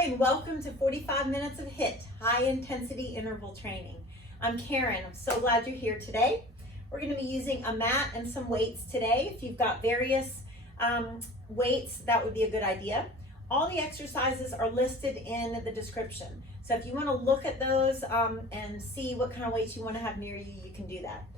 Hi, and welcome to 45 minutes of HIIT, high intensity interval training. I'm Karen. I'm so glad you're here today. We're going to be using a mat and some weights today. If you've got various weights, that would be a good idea. All the exercises are listed in the description. So if you want to look at those and see what kind of weights you want to have near you, you can do that.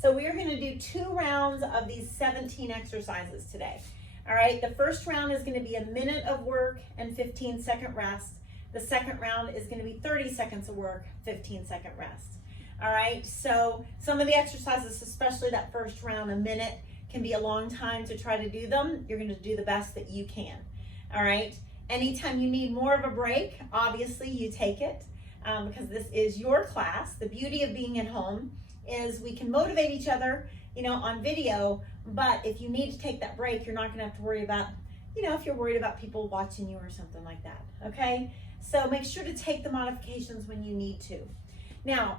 So we are going to do 2 rounds of these 17 exercises today. All right, the first round is going to be a minute of work and 15-second rest. The second round is going to be 30 seconds of work, 15-second rest. All right, so some of the exercises, especially that first round, a minute, can be a long time to try to do them. You're going to do the best that you can. All right, anytime you need more of a break, obviously you take it because this is your class. The beauty of being at home is we can motivate each other, on video, but if you need to take that break, you're not gonna have to worry about, if you're worried about people watching you or something like that, okay? So make sure to take the modifications when you need to. Now,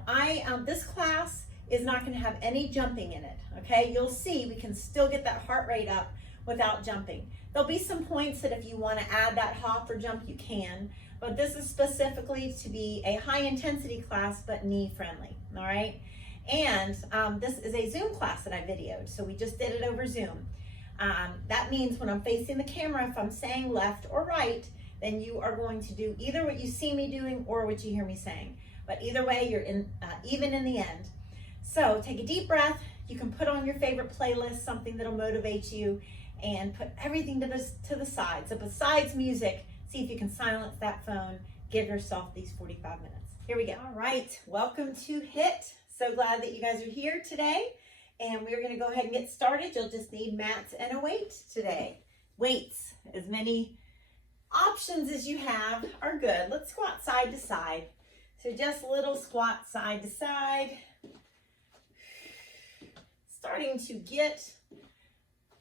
this class is not gonna have any jumping in it, okay? You'll see we can still get that heart rate up without jumping. There'll be some points that if you wanna add that hop or jump, you can, but this is specifically to be a high intensity class, but knee friendly, all right? And this is a Zoom class that I videoed, so we just did it over Zoom. That means when I'm facing the camera, if I'm saying left or right, then you are going to do either what you see me doing or what you hear me saying. But either way, you're even in the end. So take a deep breath. You can put on your favorite playlist, something that'll motivate you, and put everything to the side. So besides music, see if you can silence that phone. Give yourself these 45 minutes. Here we go. All right, welcome to HIIT. So glad that you guys are here today, and we're going to go ahead and get started. You'll just need mats and a weight today. Weights, as many options as you have are good. Let's squat side to side. So just a little squat side to side. Starting to get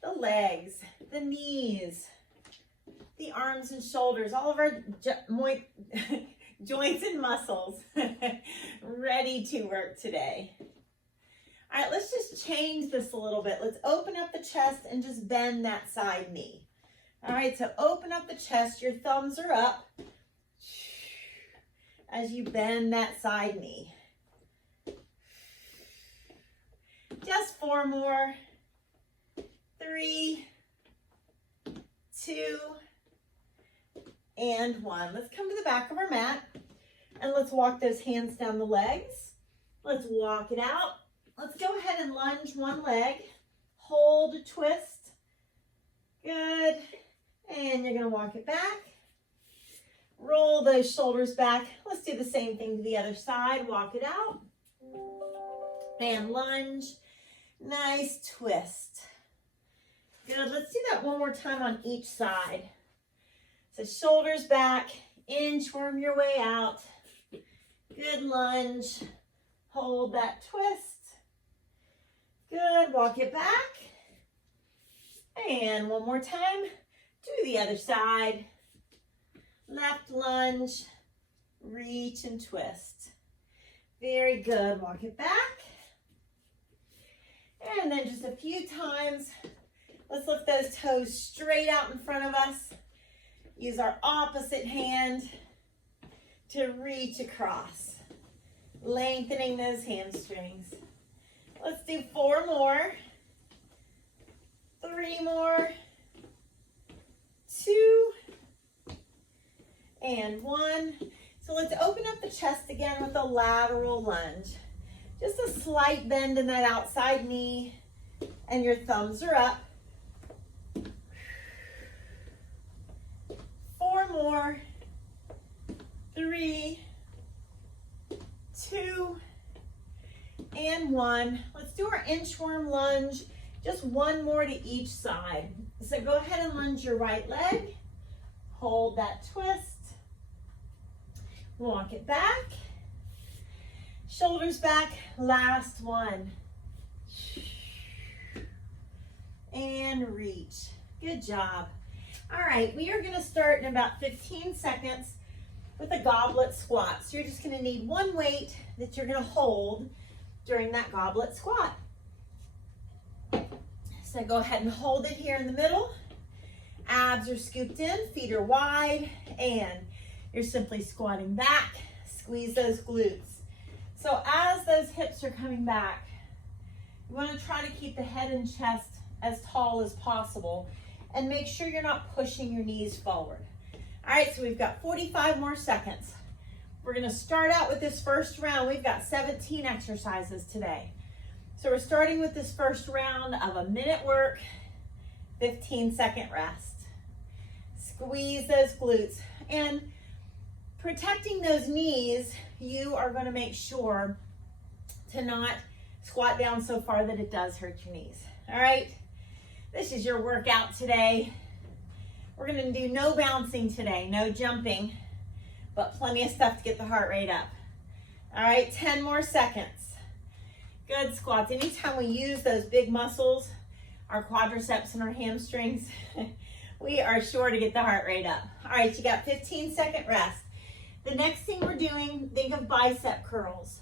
the legs, the knees, the arms and shoulders, all of our joints and muscles ready to work today. All right, let's just change this a little bit. Let's open up the chest and just bend that side knee. All right, so open up the chest, your thumbs are up as you bend that side knee. Just 4 more. 3, 2, and 1. Let's come to the back of our mat and let's walk those hands down the legs. Let's walk it out. Let's go ahead and lunge one leg. Hold, twist. Good. And you're going to walk it back. Roll those shoulders back. Let's do the same thing to the other side. Walk it out. And lunge. Nice twist. Good. Let's do that one more time on each side. So shoulders back, inchworm your way out. Good lunge. Hold that twist. Good. Walk it back. And one more time. Do the other side. Left lunge. Reach and twist. Very good. Walk it back. And then just a few times. Let's lift those toes straight out in front of us. Use our opposite hand to reach across, lengthening those hamstrings. Let's do 4 more, 3 more, 2, and 1. So let's open up the chest again with a lateral lunge. Just a slight bend in that outside knee, and your thumbs are up. 4 more, 3, 2, and 1. Let's do our inchworm lunge, just 1 more to each side. So go ahead and lunge your right leg, hold that twist, walk it back, shoulders back, last one, and reach. Good job. All right, we are going to start in about 15 seconds with a goblet squat. So you're just going to need one weight that you're going to hold during that goblet squat. So go ahead and hold it here in the middle. Abs are scooped in, feet are wide, and You're simply squatting back, squeeze those glutes. So as those hips are coming back, you want to try to keep the head and chest as tall as possible and make sure you're not pushing your knees forward. All right, so we've got 45 more seconds. We're going to start out with this first round. We've got 17 exercises today. So we're starting with this first round of a minute work, 15-second rest. Squeeze those glutes. And protecting those knees, you are going to make sure to not squat down so far that it does hurt your knees. All right, this is your workout today. We're going to do no bouncing today, no jumping, but plenty of stuff to get the heart rate up. All right, 10 more seconds. Good squats. Anytime we use those big muscles, our quadriceps and our hamstrings, we are sure to get the heart rate up. All right, you got 15-second rest. The next thing we're doing, think of bicep curls.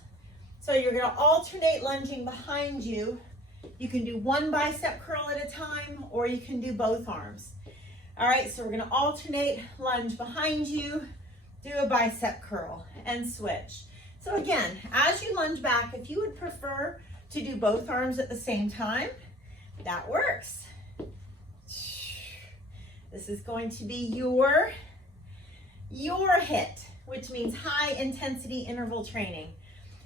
So you're going to alternate lunging behind you. You can do one bicep curl at a time, or you can do both arms. All right, so we're going to alternate lunge behind you, do a bicep curl, and switch. So again, as you lunge back, if you would prefer to do both arms at the same time, that works. This is going to be your HIIT, which means high intensity interval training.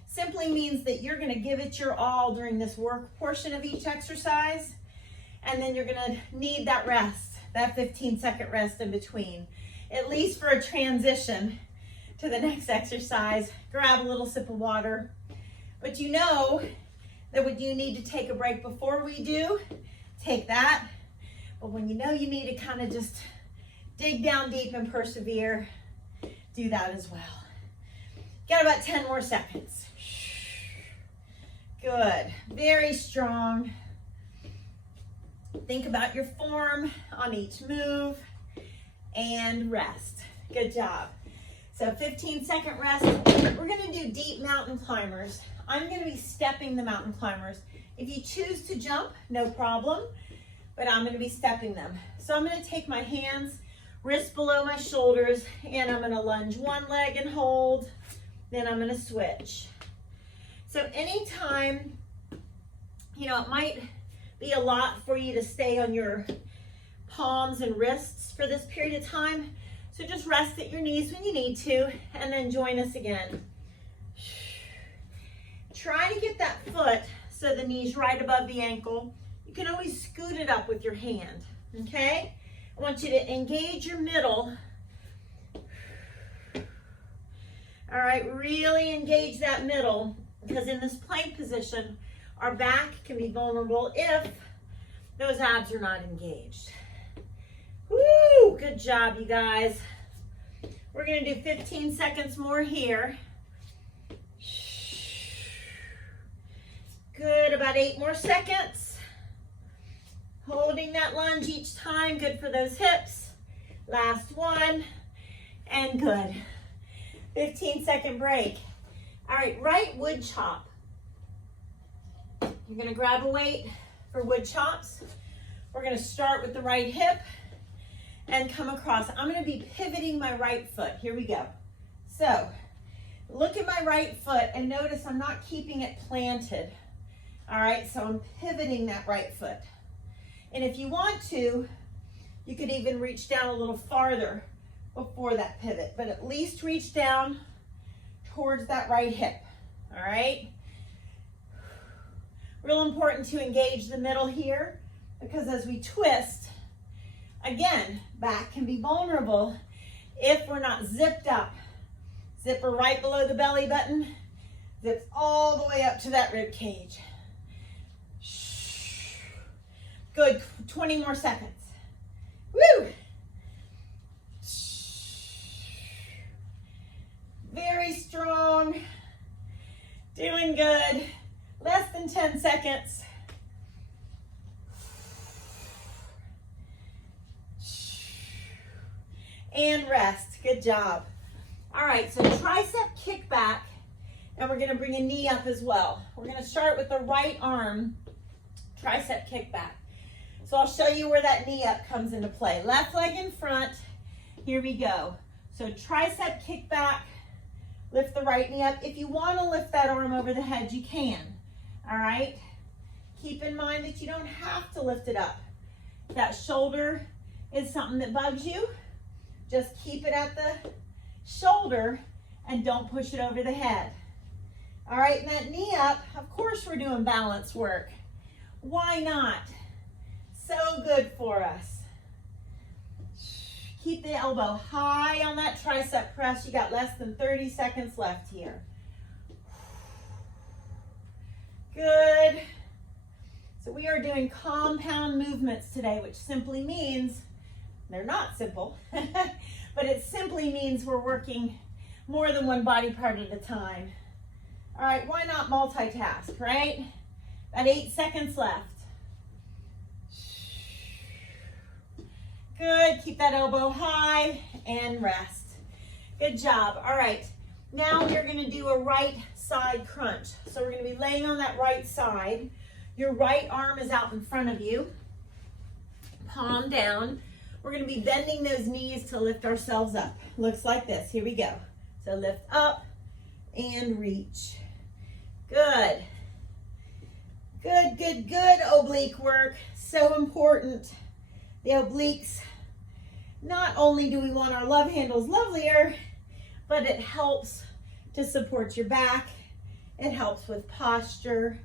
Simply means that you're going to give it your all during this work portion of each exercise, and then you're going to need that rest, that 15-second rest in between, at least for a transition to the next exercise. Grab a little sip of water. But you know that when you need to take a break before we do, take that. But when you know you need to kind of just dig down deep and persevere, do that as well. Got about 10 more seconds. Good, very strong. Think about your form on each move and rest. Good job. So 15-second rest. We're going to do deep mountain climbers. I'm going to be stepping the mountain climbers. If you choose to jump, no problem, but I'm going to be stepping them. So I'm going to take my hands, wrists below my shoulders, and I'm going to lunge one leg and hold, then I'm going to switch. So anytime, it might be a lot for you to stay on your palms and wrists for this period of time. So just rest at your knees when you need to, and then join us again. Try to get that foot so the knee's right above the ankle. You can always scoot it up with your hand, okay? I want you to engage your middle. All right, really engage that middle, because in this plank position, our back can be vulnerable if those abs are not engaged. Woo, good job, you guys. We're going to do 15 seconds more here. Good, about 8 more seconds. Holding that lunge each time, good for those hips. Last one, and good. 15-second break. All right, right wood chop. You're going to grab a weight for wood chops. We're going to start with the right hip and come across. I'm going to be pivoting my right foot. Here we go. So look at my right foot and notice I'm not keeping it planted. All right, so I'm pivoting that right foot. And if you want to, you could even reach down a little farther before that pivot, but at least reach down towards that right hip. All right. Real important to engage the middle here, because as we twist, again, back can be vulnerable if we're not zipped up. Zipper right below the belly button, zips all the way up to that rib cage. Good, 20 more seconds. Woo! Very strong, doing good. Less than 10 seconds. And rest, good job. All right, so tricep kickback, and we're gonna bring a knee up as well. We're gonna start with the right arm, tricep kickback. So I'll show you where that knee up comes into play. Left leg in front, here we go. So tricep kickback, lift the right knee up. If you want to lift that arm over the head, you can, all right? Keep in mind that you don't have to lift it up. If that shoulder is something that bugs you, just keep it at the shoulder and don't push it over the head. All right, and that knee up, of course we're doing balance work. Why not? So good for us. Keep the elbow high on that tricep press. You got less than 30 seconds left here. Good. So we are doing compound movements today, which simply means, they're not simple, but it simply means we're working more than one body part at a time. All right, why not multitask, right? About 8 seconds left. Good, keep that elbow high and rest. Good job. All right, now we're gonna do a right side crunch. So we're gonna be laying on that right side. Your right arm is out in front of you, palm down. We're gonna be bending those knees to lift ourselves up. Looks like this, here we go. So lift up and reach. Good. Good, good, good oblique work, so important. The obliques, not only do we want our love handles lovelier, but it helps to support your back. It helps with posture.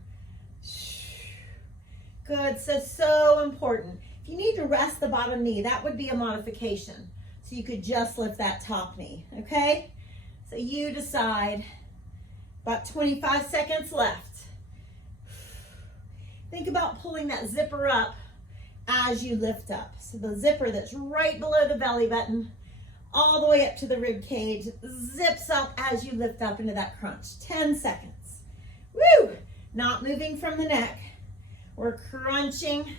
Good, so important. If you need to rest the bottom knee, that would be a modification. So you could just lift that top knee, okay? So you decide. About 25 seconds left. Think about pulling that zipper up as you lift up. So the zipper that's right below the belly button, all the way up to the rib cage, zips up as you lift up into that crunch. 10 seconds. Woo! Not moving from the neck. We're crunching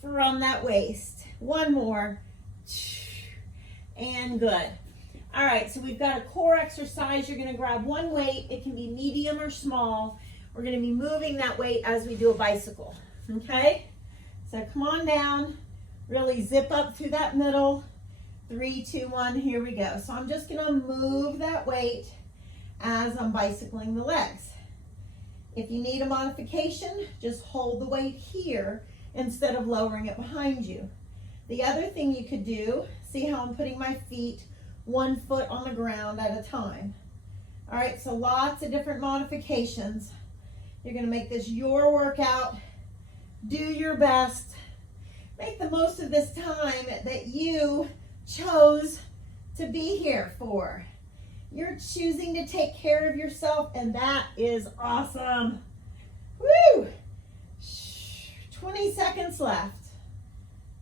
from that waist. One more. And good. All right, so we've got a core exercise. You're gonna grab one weight. It can be medium or small. We're gonna be moving that weight as we do a bicycle, okay? So come on down, really zip up through that middle. 3, 2, 1, here we go. So I'm just gonna move that weight as I'm bicycling the legs. If you need a modification, just hold the weight here instead of lowering it behind you. The other thing you could do, see how I'm putting my feet 1 foot on the ground at a time. All right, so lots of different modifications. You're gonna make this your workout. Do your best. Make the most of this time that you chose to be here for. You're choosing to take care of yourself, and that is awesome. Woo! 20 seconds left.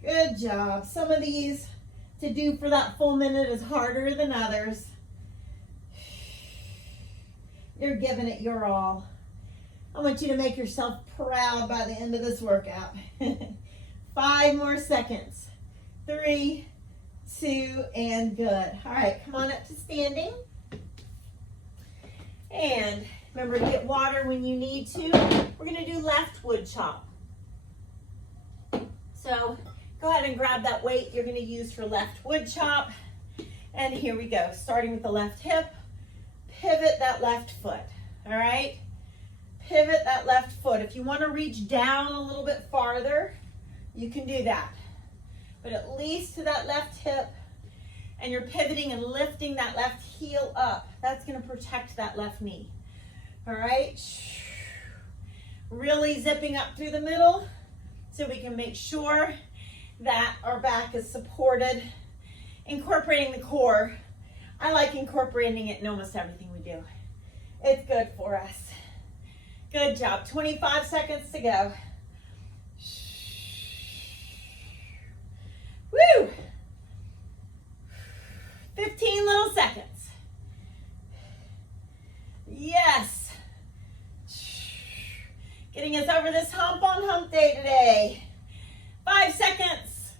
Good job. Some of these to do for that full minute is harder than others. You're giving it your all. I want you to make yourself proud by the end of this workout. 5 more seconds. 3, 2, and good. All right, come on up to standing. And remember to get water when you need to. We're gonna do left wood chop. So go ahead and grab that weight you're gonna use for left wood chop. And here we go, starting with the left hip. Pivot that left foot, all right? Pivot that left foot. If you wanna reach down a little bit farther, you can do that. But at least to that left hip, and you're pivoting and lifting that left heel up. That's gonna protect that left knee, all right? Really zipping up through the middle so we can make sure that our back is supported. Incorporating the core. I like incorporating it in almost everything we do. It's good for us. Good job. 25 seconds to go. Woo! 15 little seconds. Yes. Getting us over this hump on hump day today. 5 seconds.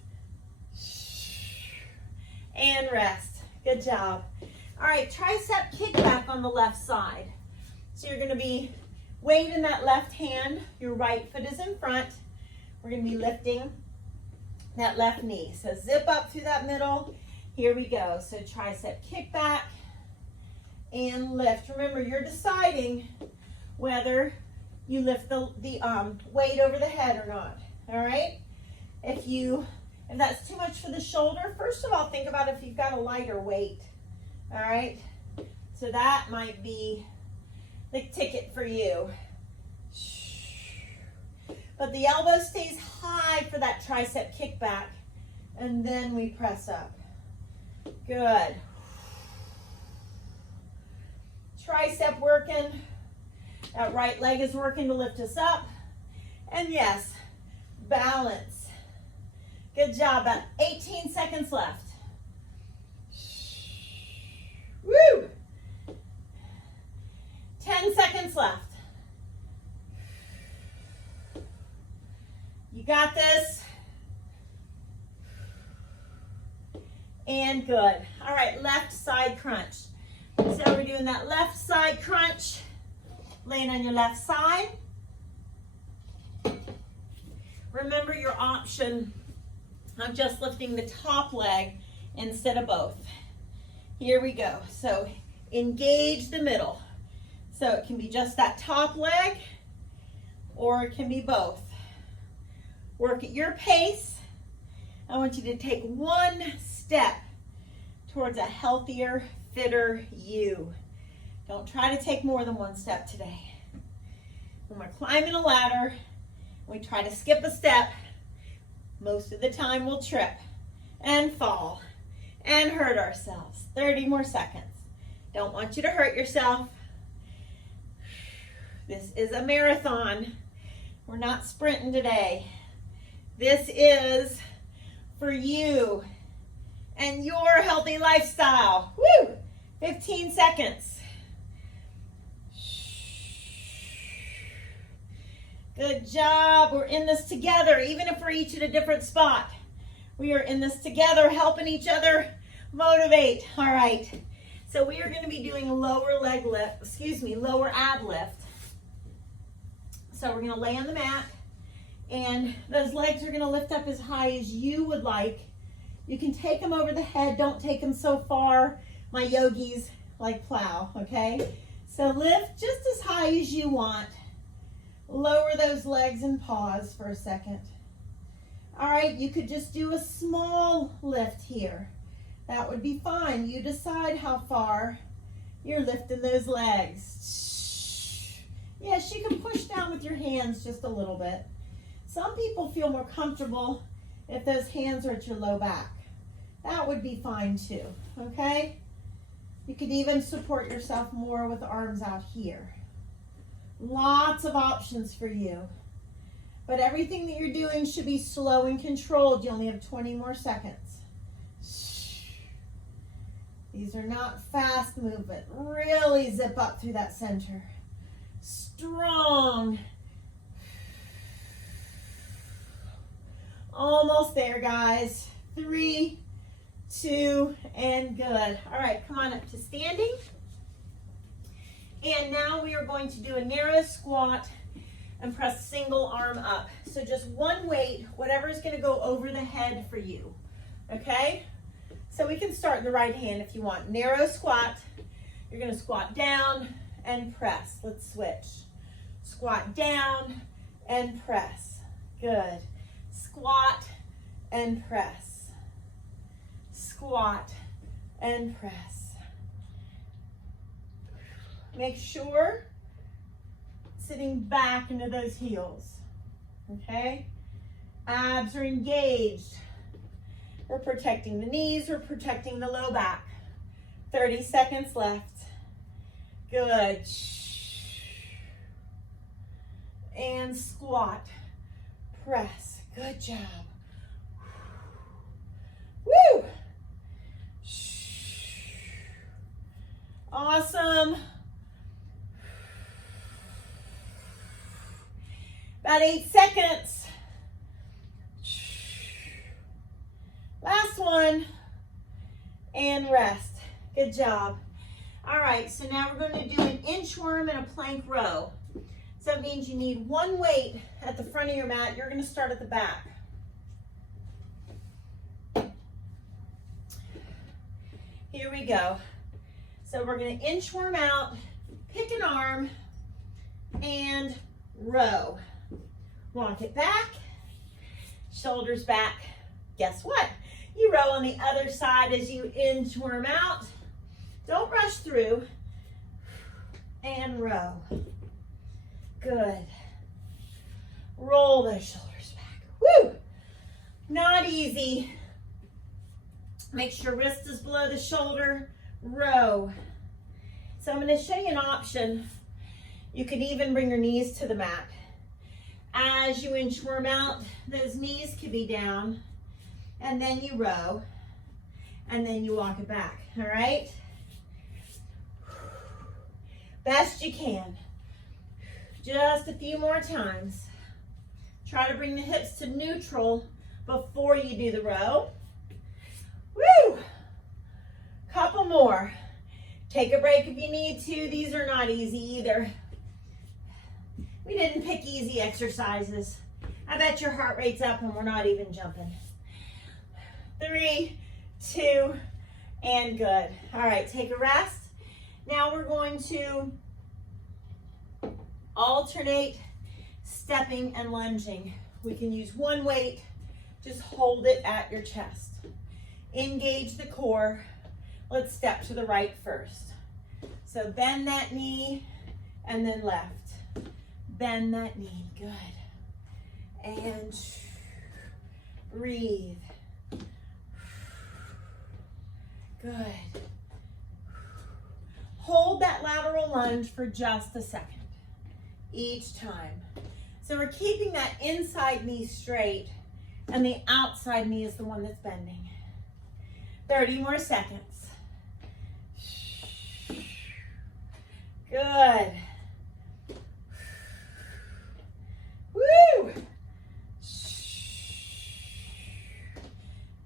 And rest. Good job. All right, tricep kickback on the left side. So you're gonna be weight in that left hand. Your right foot is in front. We're gonna be lifting that left knee. So zip up through that middle. Here we go. So tricep kickback and lift. Remember, you're deciding whether you lift the weight over the head or not. All right? If that's too much for the shoulder, first of all, think about if you've got a lighter weight. All right? So that might be the ticket for you. But the elbow stays high for that tricep kickback, and then we press up. Good. Tricep working. That right leg is working to lift us up. And yes, balance. Good job. About 18 seconds left. Woo! 10 seconds left. You got this. And good. All right, left side crunch. So we're doing that left side crunch. Laying on your left side. Remember your option of just lifting the top leg instead of both. Here we go. So engage the middle. So it can be just that top leg, or it can be both. Work at your pace. I want you to take one step towards a healthier, fitter you. Don't try to take more than one step today. When we're climbing a ladder, we try to skip a step. Most of the time we'll trip and fall and hurt ourselves. 30 more seconds. Don't want you to hurt yourself. This is a marathon. We're not sprinting today. This is for you and your healthy lifestyle. Woo! 15 seconds. Good job. We're in this together, even if we're each at a different spot. We are in this together, helping each other motivate. All right. So we are going to be doing a lower ab lift. So we're going to lay on the mat, and those legs are going to lift up as high as you would like. You can take them over the head. Don't take them so far. My yogis like plow, okay? So lift just as high as you want. Lower those legs and pause for a second. All right, you could just do a small lift here. That would be fine. You decide how far you're lifting those legs. Yes, you can push down with your hands just a little bit. Some people feel more comfortable if those hands are at your low back. That would be fine too, okay? You could even support yourself more with arms out here. Lots of options for you. But everything that you're doing should be slow and controlled. You only have 20 more seconds. These are not fast movement. Really zip up through that center. Strong. Almost there, guys. 3, 2, and good. All right, come on up to standing. And now we are going to do a narrow squat and press single arm up. So just one weight, whatever is going to go over the head for you. Okay? So we can start in the right hand if you want. Narrow squat. You're going to squat down and press. Let's switch. Squat down and press. Good. Squat and press. Squat and press. Make sure sitting back into those heels, okay? Abs are engaged. We're protecting the knees, we're protecting the low back. 30 seconds left. Good. And squat, press, good job. Woo! Awesome. About 8 seconds. Last one. And rest. Good job. All right, so now we're going to do an inchworm and a plank row. So that means you need one weight at the front of your mat. You're going to start at the back. Here we go. So we're going to inchworm out, pick an arm, and row. Walk it back, shoulders back. Guess what? You row on the other side as you inchworm out. Don't rush through. And row. Good. Roll those shoulders back. Woo! Not easy. Make sure wrist is below the shoulder. Row. So I'm going to show you an option. You can even bring your knees to the mat. As you inchworm out, those knees could be down, and then you row, and then you walk it back, all right? Best you can. Just a few more times. Try to bring the hips to neutral before you do the row. Woo! Couple more. Take a break if you need to. These are not easy either. We didn't pick easy exercises. I bet your heart rate's up and we're not even jumping. 3, 2, and good. All right, take a rest. Now we're going to alternate stepping and lunging. We can use one weight, just hold it at your chest. Engage the core. Let's step to the right first. So bend that knee and then left. Bend that knee, good. And breathe. Good. Hold that lateral lunge for just a second each time. So we're keeping that inside knee straight and the outside knee is the one that's bending. 30 more seconds. Good. Woo!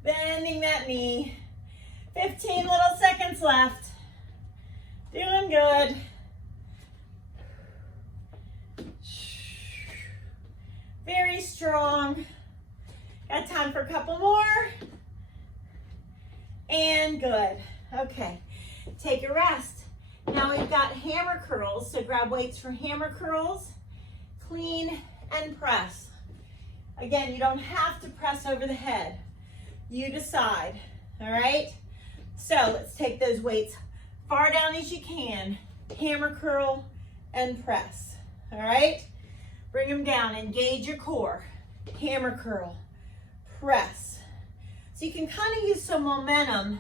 Bending that knee. 15 little seconds left. Doing good. Very strong. Got time for a couple more. And good. Okay, take a rest. Now we've got hammer curls, so grab weights for hammer curls, clean and press. Again, you don't have to press over the head. You decide, all right? So let's take those weights far down as you can, hammer curl and press, all right? Bring them down, engage your core, hammer curl, press. So you can kind of use some momentum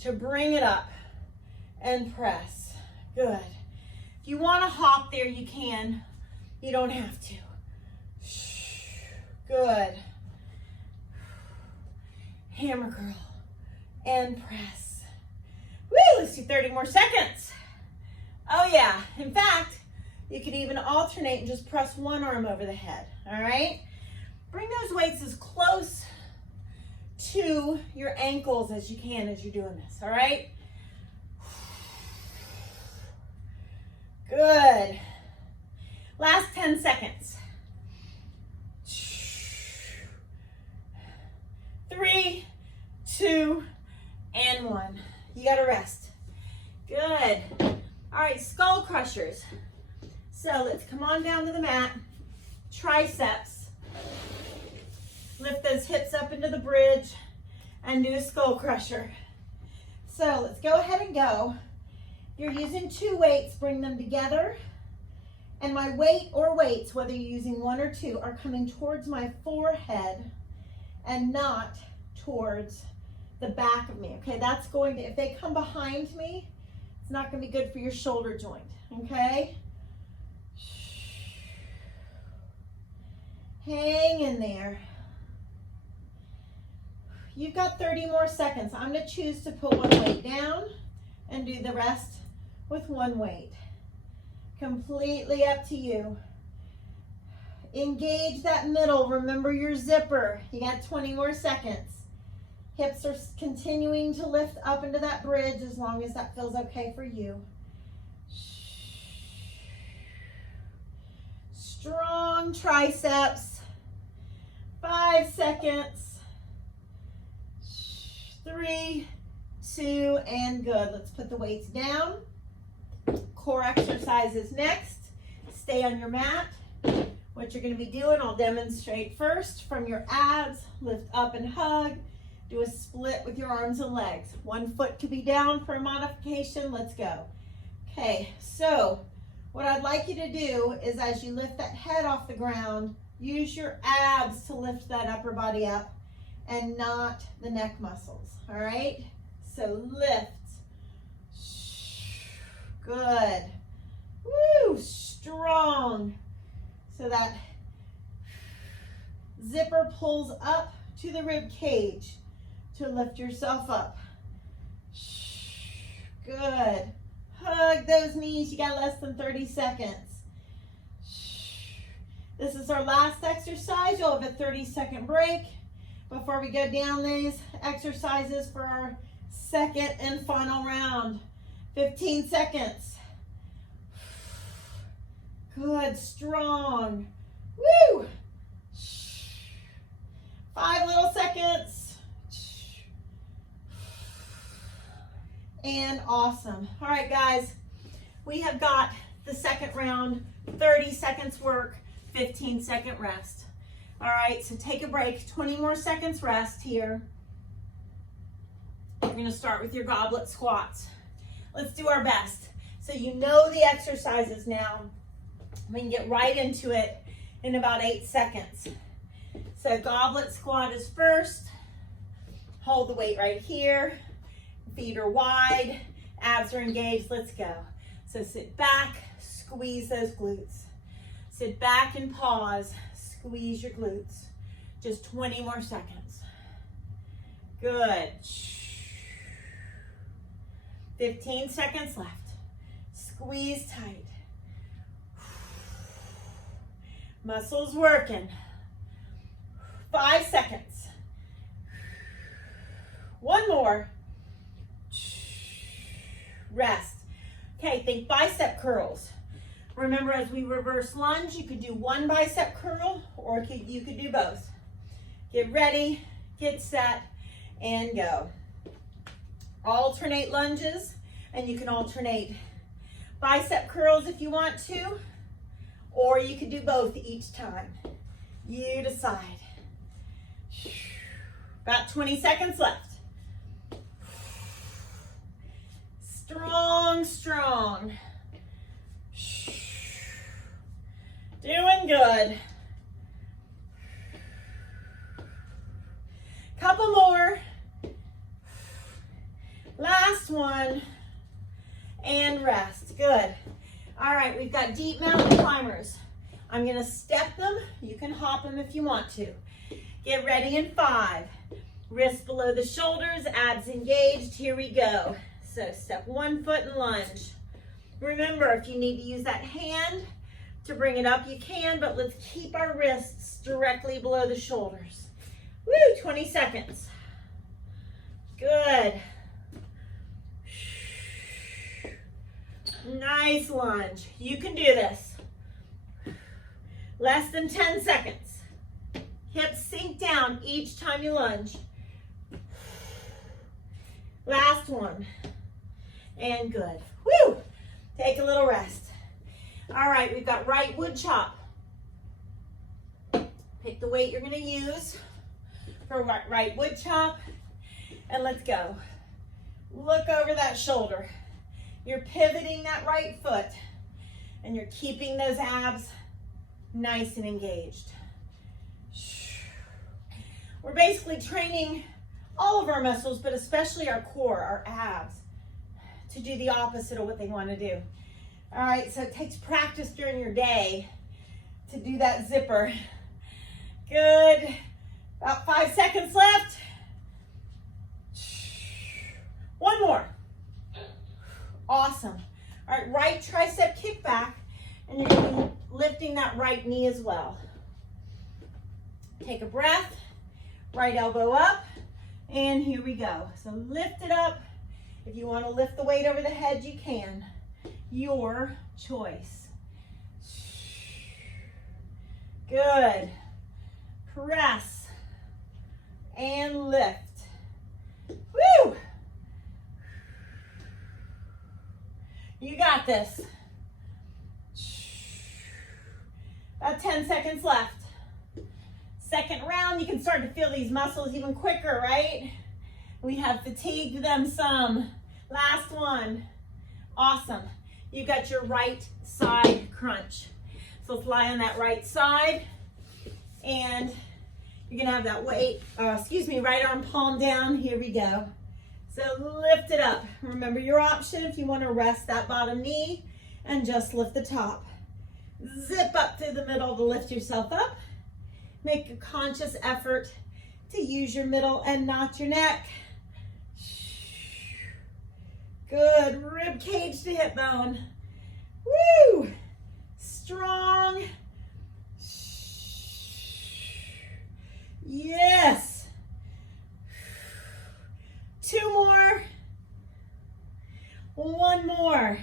to bring it up and press. Good. If you want to hop there, you can. You don't have to. Good. Hammer curl and press. Woo, let's do 30 more seconds. Oh yeah, in fact, you could even alternate and just press one arm over the head, all right? Bring those weights as close to your ankles as you can as you're doing this, all right? Good. Last 10 seconds. 3, 2, and 1. You gotta rest. Good. All right, skull crushers. So let's come on down to the mat. Triceps. Lift those hips up into the bridge and do a skull crusher. So let's go ahead and go. You're using 2 weights, bring them together. And my weight or weights, whether you're using 1 or 2, are coming towards my forehead and not towards the back of me, okay? That's going to, if they come behind me, it's not gonna be good for your shoulder joint, okay? Hang in there. You've got 30 more seconds. I'm gonna choose to put 1 weight down and do the rest with 1 weight. Completely up to you. Engage that middle. Remember your zipper. You got 20 more seconds. Hips are continuing to lift up into that bridge as long as that feels okay for you. Strong triceps. 5 seconds. 3, 2, and good. Let's put the weights down. Core exercises next. Stay on your mat. What you're going to be doing, I'll demonstrate first. From your abs, lift up and hug. Do a split with your arms and legs. One foot to be down for a modification. Let's go. Okay, so what I'd like you to do is as you lift that head off the ground, use your abs to lift that upper body up and not the neck muscles, all right? So lift. Good. Woo, strong. So that zipper pulls up to the rib cage to lift yourself up. Good. Hug those knees. You got less than 30 seconds. This is our last exercise. You'll have a 30-second break before we go down these exercises for our second and final round. 15 seconds. Good, strong. Woo! 5 little seconds. And awesome. All right, guys, we have got the second round, 30 seconds work, 15-second rest. All right, so take a break, 20 more seconds rest here. We're gonna start with your goblet squats. Let's do our best. So you know the exercises now. We can get right into it in about 8 seconds. So goblet squat is first. Hold the weight right here. Feet are wide, abs are engaged. Let's go. So sit back, squeeze those glutes. Sit back and pause, squeeze your glutes. Just 20 more seconds. Good. 15 seconds left. Squeeze tight. Muscles working. 5 seconds. One more. Rest. Okay, think bicep curls. Remember, as we reverse lunge, you could do one bicep curl or you could do both. Get ready, get set, and go. Alternate lunges, and you can alternate bicep curls if you want to, or you could do both each time. You decide. About 20 seconds left. Strong, strong. Doing good. Couple more. Last one. And rest. Good. All right, we've got deep mountain climbers. I'm going to step them. You can hop them if you want to. Get ready in 5. Wrists below the shoulders, abs engaged. Here we go. So step 1 foot and lunge. Remember, if you need to use that hand to bring it up, you can, but let's keep our wrists directly below the shoulders. Woo, 20 seconds. Good. Nice lunge. You can do this. Less than 10 seconds. Hips sink down each time you lunge. Last one. And good. Woo! Take a little rest. All right, we've got right wood chop. Pick the weight you're going to use for right wood chop, and let's go. Look over that shoulder. You're pivoting that right foot, and you're keeping those abs nice and engaged. We're basically training all of our muscles, but especially our core, our abs, to do the opposite of what they want to do. All right, so it takes practice during your day to do that zipper. Good. About 5 seconds left. One more. Awesome. All right, right tricep kickback, and you're going to be lifting that right knee as well. Take a breath. Right elbow up, and here we go. So lift it up. If you want to lift the weight over the head, you can. Your choice. Good. Press and lift. Woo! You got this. About 10 seconds left. Second round, you can start to feel these muscles even quicker, right? We have fatigued them some. Last one. Awesome. You got your right side crunch. So let's lie on that right side. And you're gonna have that weight, right arm palm down. Here we go. So lift it up. Remember your option if you wanna rest that bottom knee and just lift the top. Zip up through the middle to lift yourself up. Make a conscious effort to use your middle and not your neck. Good, rib cage to hip bone. Woo! Strong. Yes. 2 more. 1 more.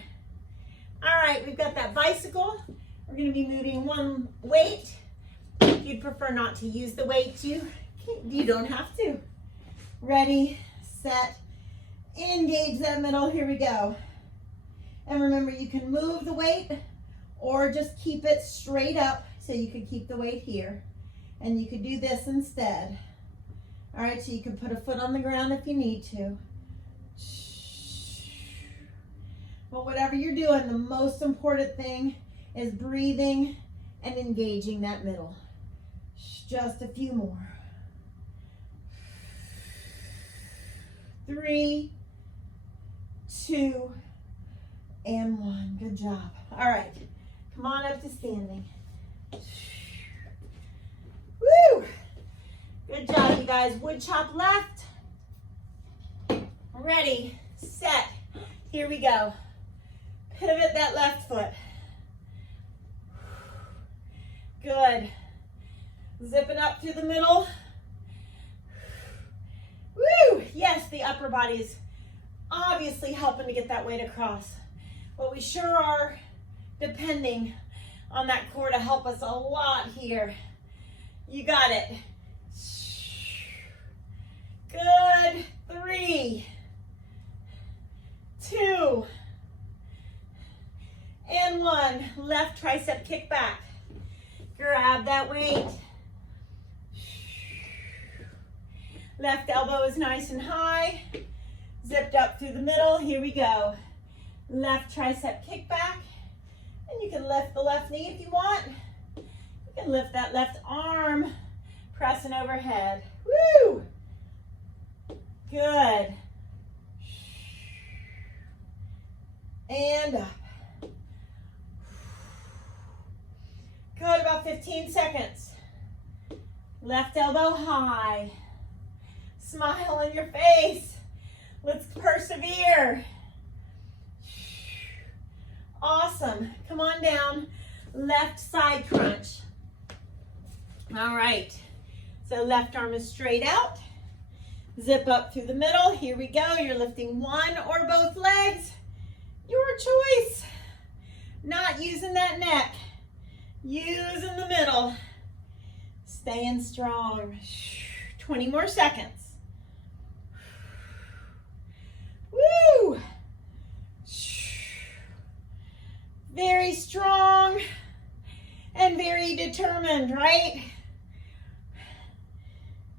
All right, we've got that bicycle. We're gonna be moving one weight. If you'd prefer not to use the weight, you don't have to. Ready, set, engage that middle. Here we go. And remember, you can move the weight or just keep it straight up. So you could keep the weight here. And you could do this instead. All right, so you can put a foot on the ground if you need to. But whatever you're doing, the most important thing is breathing and engaging that middle. Just a few more. 3, 2, and 1. Good job. All right, come on up to standing. Woo! Good job, you guys. Wood chop left. Ready, set. Here we go. Pivot that left foot. Good. Zipping up through the middle. Woo! Yes, the upper body is obviously helping to get that weight across. But we sure are depending on that core to help us a lot here. You got it. Good. 3, 2, and 1. Left tricep kickback. Grab that weight. Left elbow is nice and high. Zipped up through the middle. Here we go. Left tricep kickback. And you can lift the left knee if you want. You can lift that left arm, pressing overhead. Woo! Good. And up. Good, about 15 seconds. Left elbow high. Smile on your face. Let's persevere. Awesome. Come on down. Left side crunch. All right. So left arm is straight out. Zip up through the middle. Here we go. You're lifting one or both legs. Your choice. Not using that neck. Using the middle. Staying strong. 20 more seconds. Woo! Very strong and very determined, right?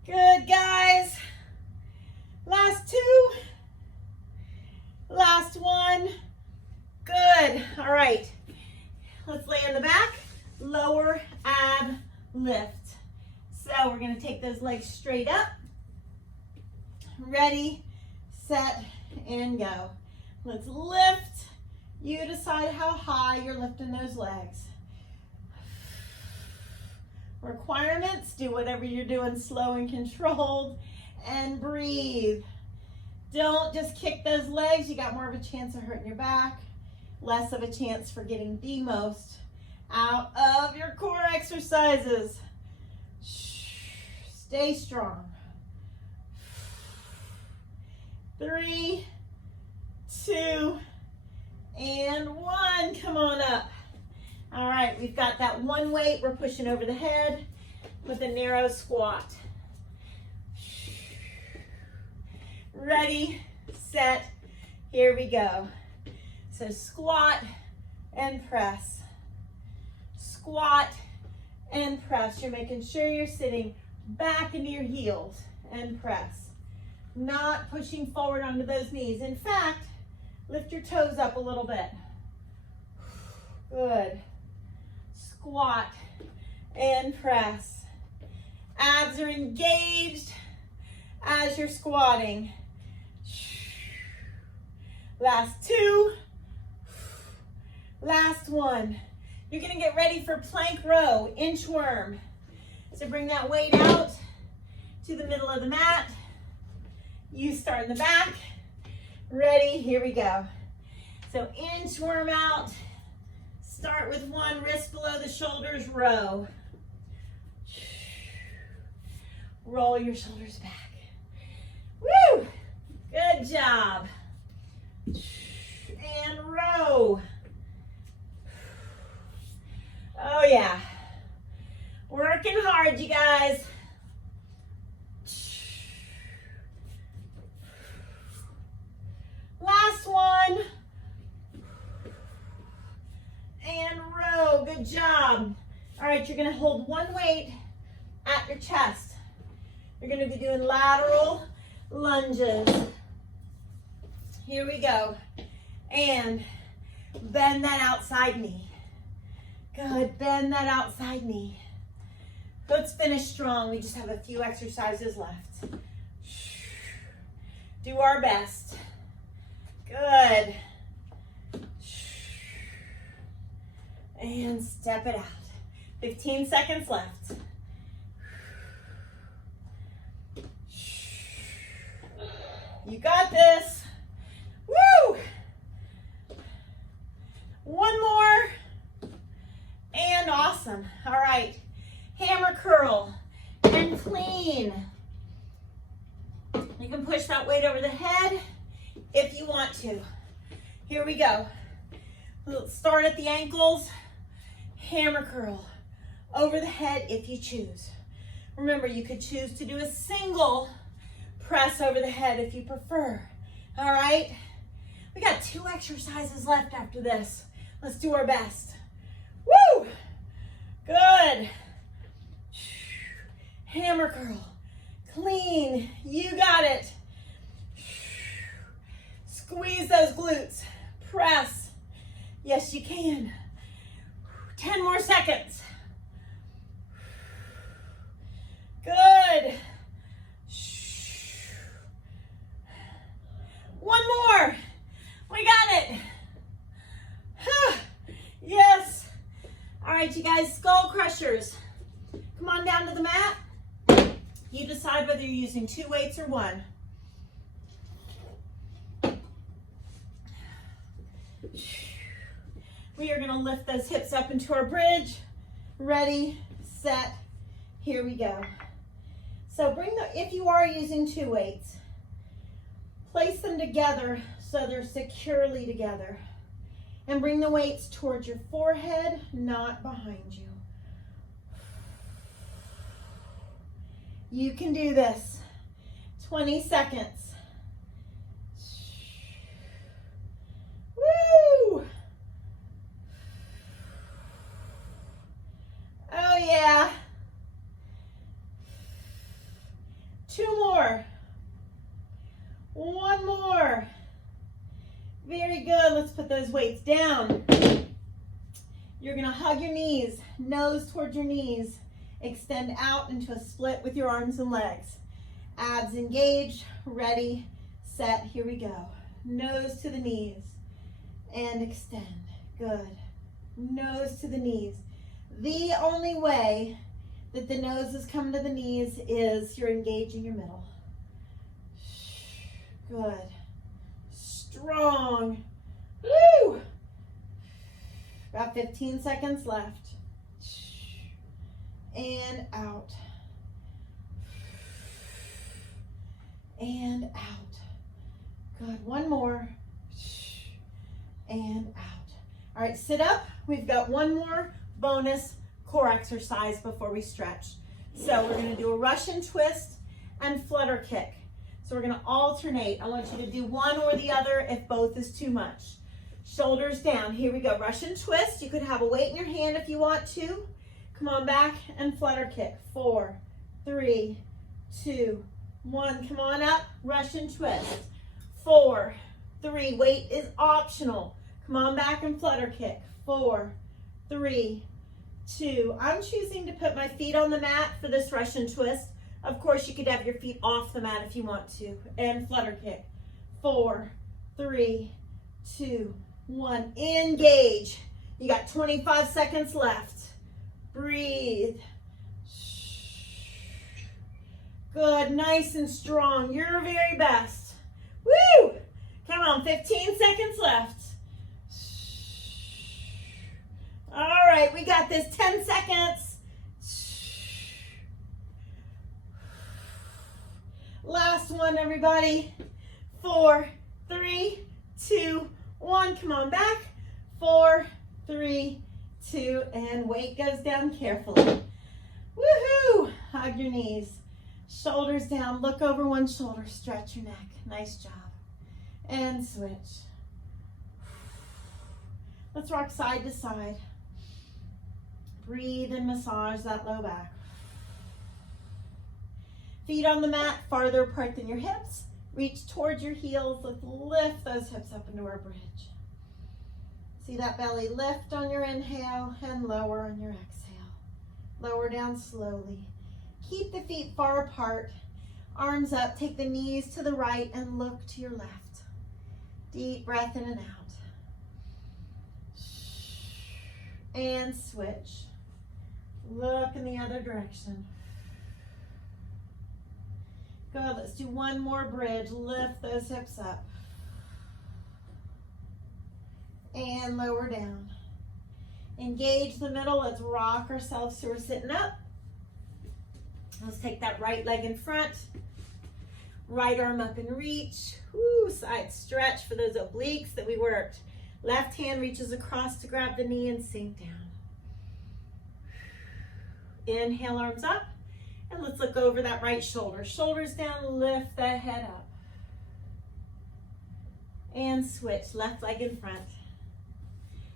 Good, guys. Last 2. Last 1. Good. All right. Let's lay on the back. Lower ab lift. So we're going to take those legs straight up. Ready, set, and go. Let's lift. You decide how high you're lifting those legs. Requirements, do whatever you're doing slow and controlled, and breathe. Don't just kick those legs. You got more of a chance of hurting your back, less of a chance for getting the most out of your core exercises. Stay strong. 3, 2, and 1. Come on up. All right, we've got that one weight. We're pushing over the head with a narrow squat. Ready, set, here we go. So squat and press. Squat and press. You're making sure you're sitting back into your heels and press. Not pushing forward onto those knees. In fact, lift your toes up a little bit. Good. Squat and press. Abs are engaged as you're squatting. Last two. Last one. You're gonna get ready for plank row, inchworm. So bring that weight out to the middle of the mat. You start in the back. Ready, here we go. So inchworm out. Start with one wrist below the shoulders, row. Roll your shoulders back. Woo! Good job. And row. Oh yeah. Working hard, you guys. Last one. And row. Good job. All right, you're gonna hold one weight at your chest. You're gonna be doing lateral lunges. Here we go. And bend that outside knee. Good, bend that outside knee. Let's finish strong. We just have a few exercises left. Do our best. Good. And step it out. 15 seconds left. You got this. Woo! One more. And awesome. All right. Hammer curl and clean. You can push that weight over the head if you want to. Here we go. Let's start at the ankles. Hammer curl over the head if you choose. Remember, you could choose to do a single press over the head if you prefer. All right? We got 2 exercises left after this. Let's do our best. Woo! Good. Hammer curl. Clean. You got it. Squeeze those glutes. Press. Yes, you can. 10 more seconds. Good. One more. We got it. Yes. All right, you guys, skull crushers. Come on down to the mat. You decide whether you're using 2 weights or 1. We are gonna lift those hips up into our bridge. Ready, set, here we go. So if you are using 2 weights, place them together so they're securely together. And bring the weights towards your forehead, not behind you. You can do this. 20 seconds. Woo! Oh yeah. 2 more. 1 more. Very good. Let's put those weights down. You're going to hug your knees, nose towards your knees. Extend out into a split with your arms and legs. Abs engaged, ready, set, here we go. Nose to the knees and extend. Good. Nose to the knees. The only way that the nose is coming to the knees is you're engaging your middle. Good. Strong. Woo! About 15 seconds left. And out. And out. Good. 1 more. And out. All right, sit up. We've got 1 more bonus core exercise before we stretch. So we're going to do a Russian twist and flutter kick. So we're going to alternate. I want you to do one or the other if both is too much. Shoulders down. Here we go. Russian twist. You could have a weight in your hand if you want to. Come on back and flutter kick. 4, 3, 2, 1. Come on up. Russian twist. 4, 3. Weight is optional. Come on back and flutter kick. 4, 3, 2. I'm choosing to put my feet on the mat for this Russian twist. Of course, you could have your feet off the mat if you want to. And flutter kick. 4, 3, 2, 1. Engage. You got 25 seconds left. Breathe. Good. Nice and strong. Your very best. Woo! Come on. 15 seconds left. All right. We got this. 10 seconds. Last one, everybody. 4, 3, 2, 1. Come on back. 4, 3, 2, and weight goes down carefully. Woohoo! Hug your knees. Shoulders down. Look over one shoulder. Stretch your neck. Nice job. And switch. Let's rock side to side. Breathe and massage that low back. Feet on the mat, farther apart than your hips. Reach towards your heels. Let's lift those hips up into our bridge. See that belly lift on your inhale and lower on your exhale. Lower down slowly. Keep the feet far apart. Arms up. Take the knees to the right and look to your left. Deep breath in and out. And switch. Look in the other direction. Good. Let's do one more bridge. Lift those hips up. And lower down. Engage the middle. Let's rock ourselves so we're sitting up. Let's take that right leg in front. Right arm up and reach. Woo, side stretch for those obliques that we worked. Left hand reaches across to grab the knee and sink down. Inhale, arms up. And let's look over that right shoulder. Shoulders down, lift that head up. And switch, left leg in front.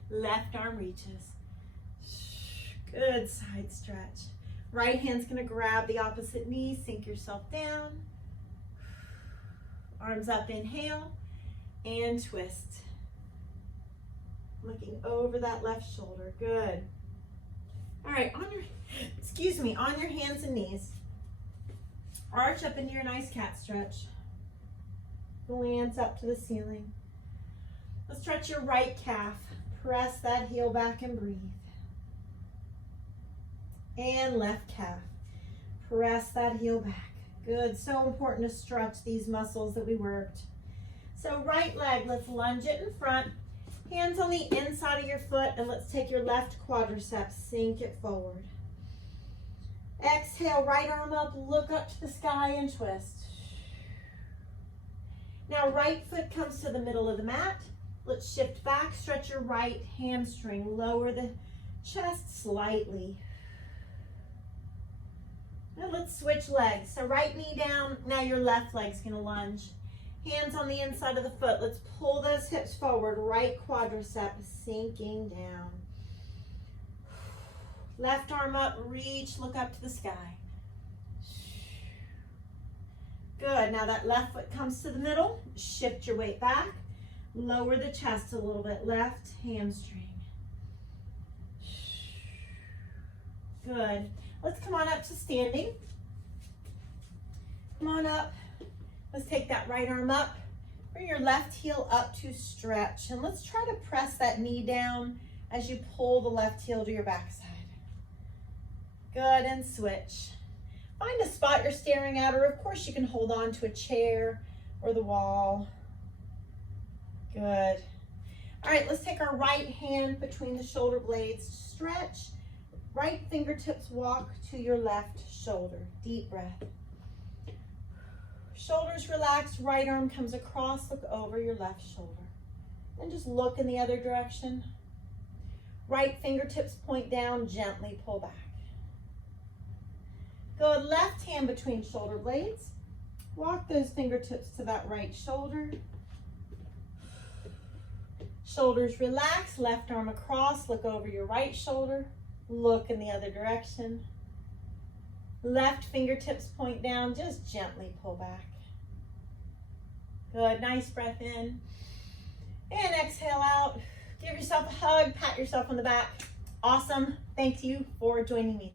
Left arm reaches. Good side stretch. Right hand's gonna grab the opposite knee, sink yourself down. Arms up, inhale, and twist. Looking over that left shoulder, good. All right, on your hands and knees. Arch up into your nice cat stretch. Glance up to the ceiling. Let's stretch your right calf. Press that heel back and breathe. And left calf. Press that heel back. Good, so important to stretch these muscles that we worked. So right leg, let's lunge it in front. Hands on the inside of your foot, and let's take your left quadriceps, sink it forward. Exhale, right arm up, look up to the sky and twist. Now right foot comes to the middle of the mat. Let's shift back, stretch your right hamstring, lower the chest slightly. Now let's switch legs. So right knee down, now your left leg's gonna lunge. Hands on the inside of the foot. Let's pull those hips forward. Right quadriceps sinking down. Left arm up, reach, look up to the sky. Good, now that left foot comes to the middle. Shift your weight back. Lower the chest a little bit. Left hamstring. Good. Let's come on up to standing. Come on up. Let's take that right arm up. Bring your left heel up to stretch. And let's try to press that knee down as you pull the left heel to your backside. Good, and switch. Find a spot you're staring at, or of course you can hold on to a chair or the wall. Good. All right, let's take our right hand between the shoulder blades. Stretch. Right fingertips walk to your left shoulder. Deep breath. Shoulders relaxed, right arm comes across, look over your left shoulder. And just look in the other direction. Right fingertips point down, gently pull back. Good, left hand between shoulder blades. Walk those fingertips to that right shoulder. Shoulders relax, left arm across, look over your right shoulder, look in the other direction. Left fingertips point down, just gently pull back. Good, nice breath in. And exhale out. Give yourself a hug, pat yourself on the back. Awesome. Thank you for joining me.